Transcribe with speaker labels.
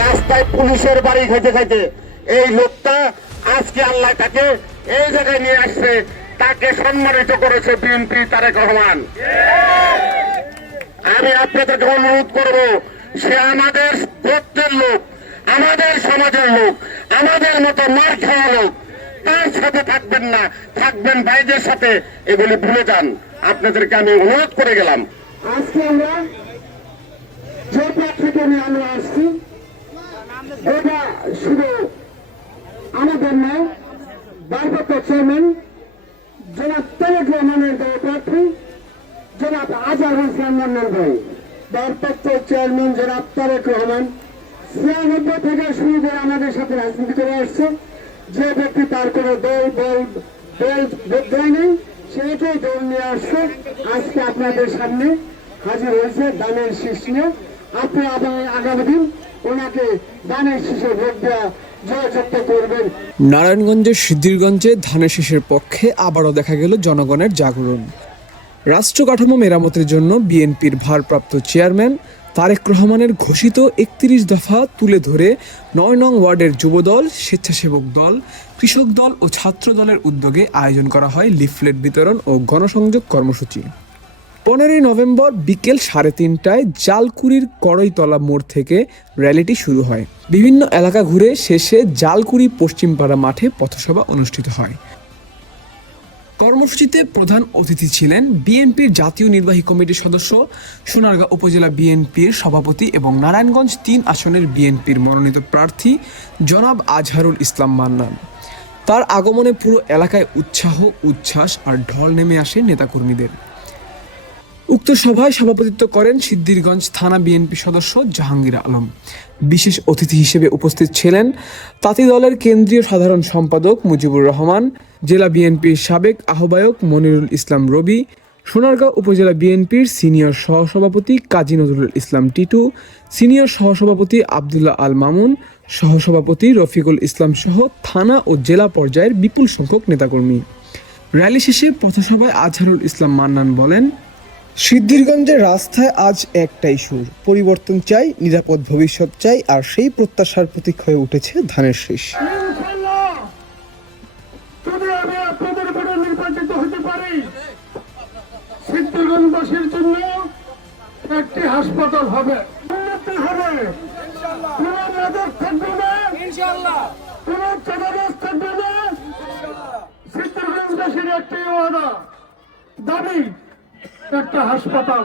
Speaker 1: রাস্তায় পুলিশের বাড়ি খেতে খেতে এই লোকটা আজকে আল্লাহ তাকে এই জায়গায় নিয়ে আসছে, তাকে সম্মানিত করেছে বিএনপি তারেক রহমান। আমি আপনাদেরকে অনুরোধ করব, সে আমাদের প্রত্যেক লোক আমাদের সমাজের লোক, আমাদের মতো মার খাওয়া লোক, তার সাথে থাকবেন না, থাকবেন ভাইদের সাথে, এগুলি ভুলে যান। আপনাদেরকে আমি অনুরোধ করে গেলাম।
Speaker 2: আজকে আমরা যে প্রেক্ষিতে নিয়ে আমরা আসছি। এটা শুধু আমাদের নয়, ভারপ্রাপ্ত চেয়ারম্যান, জনাব তারেক রহমানের দল প্রার্থী জনাব আজহার হোসেন মন্ডল ভাই, ভারপ্রাপ্ত চেয়ারম্যান জনাব তারেক রহমান। ছিয়ানব্বই থেকে শুরু করে আমাদের সাথে রাজনীতি করে আসছে। যে ব্যক্তি তার কোনো দল, বল, দল বোধ নেই সেটাই দল নিয়ে আসছে। আজকে আপনাদের সামনে হাজির হয়েছে দানের শীষ নিয়ে। আপনি আগামী দিন ওনাকে দানের শীষে ভোট দেওয়া
Speaker 3: নারায়ণগঞ্জের সিদ্ধিরগঞ্জে ধানের শীষের পক্ষে আবারও দেখা গেল জনগণের জাগরণ। রাষ্ট্র কাঠামো মেরামতের জন্য বিএনপির ভারপ্রাপ্ত চেয়ারম্যান তারেক রহমানের ঘোষিত একত্রিশ দফা তুলে ধরে নয় নং ওয়ার্ডের যুবদল, স্বেচ্ছাসেবক দল, কৃষক দল ও ছাত্র দলের উদ্যোগে আয়োজন করা হয় লিফলেট বিতরণ ও গণসংযোগ কর্মসূচি। পনেরোই নভেম্বর বিকেল সাড়ে তিনটায় জালকুড়ির কড়ইতলা মোড় থেকে র্যালিটি শুরু হয়। বিভিন্ন এলাকা ঘুরে শেষে জালকুড়ি পশ্চিমপাড়া মাঠে পথসভা অনুষ্ঠিত হয়। কর্মসূচিতে প্রধান অতিথি ছিলেন বিএনপির জাতীয় নির্বাহী কমিটির সদস্য, সোনারগাঁ উপজেলা বিএনপির সভাপতি এবং নারায়ণগঞ্জ তিন আসনের বিএনপির মনোনীত প্রার্থী জনাব আজহারুল ইসলাম মান্নান তার আগমনে পুরো এলাকায় উৎসাহ, উচ্ছ্বাস আর ঢল নেমে আসে নেতাকর্মীদের। উক্ত সভায় সভাপতিত্ব করেন সিদ্ধিরগঞ্জ থানা বিএনপি সদস্য জাহাঙ্গীর আলম। বিশেষ অতিথি হিসেবে উপস্থিত ছিলেন তাঁতি দলের কেন্দ্রীয় সাধারণ সম্পাদক মুজিবুর রহমান জেলা বিএনপির সাবেক আহ্বায়ক মনিরুল ইসলাম রবি, সোনারগাঁও উপজেলা বিএনপির সিনিয়র সহসভাপতি কাজী নজরুল ইসলাম টিটু, সিনিয়র সহসভাপতি আবদুল্লাহ আল মামুন, সহসভাপতি রফিকুল ইসলাম সহ থানা ও জেলা পর্যায়ের বিপুল সংখ্যক নেতাকর্মী। র্যালি শেষে পথসভায় আজহারুল ইসলাম মান্নান বলেন, সিদ্ধিরগঞ্জের রাস্তায় আজ একটাই সুর, পরিবর্তন চাই, নিরাপদ ভবিষ্যৎ চাই, আর সেই প্রত্যাশার প্রতীক হয়ে উঠেছে ধানের শীষ।
Speaker 2: হাসপাতাল হবে। উন্নতি হবে। কোন মাদক থাকবে না। কোন চাঁদাবাজ থাকবে না। একটি ওয়াদা। দাবি একটা হাসপাতাল।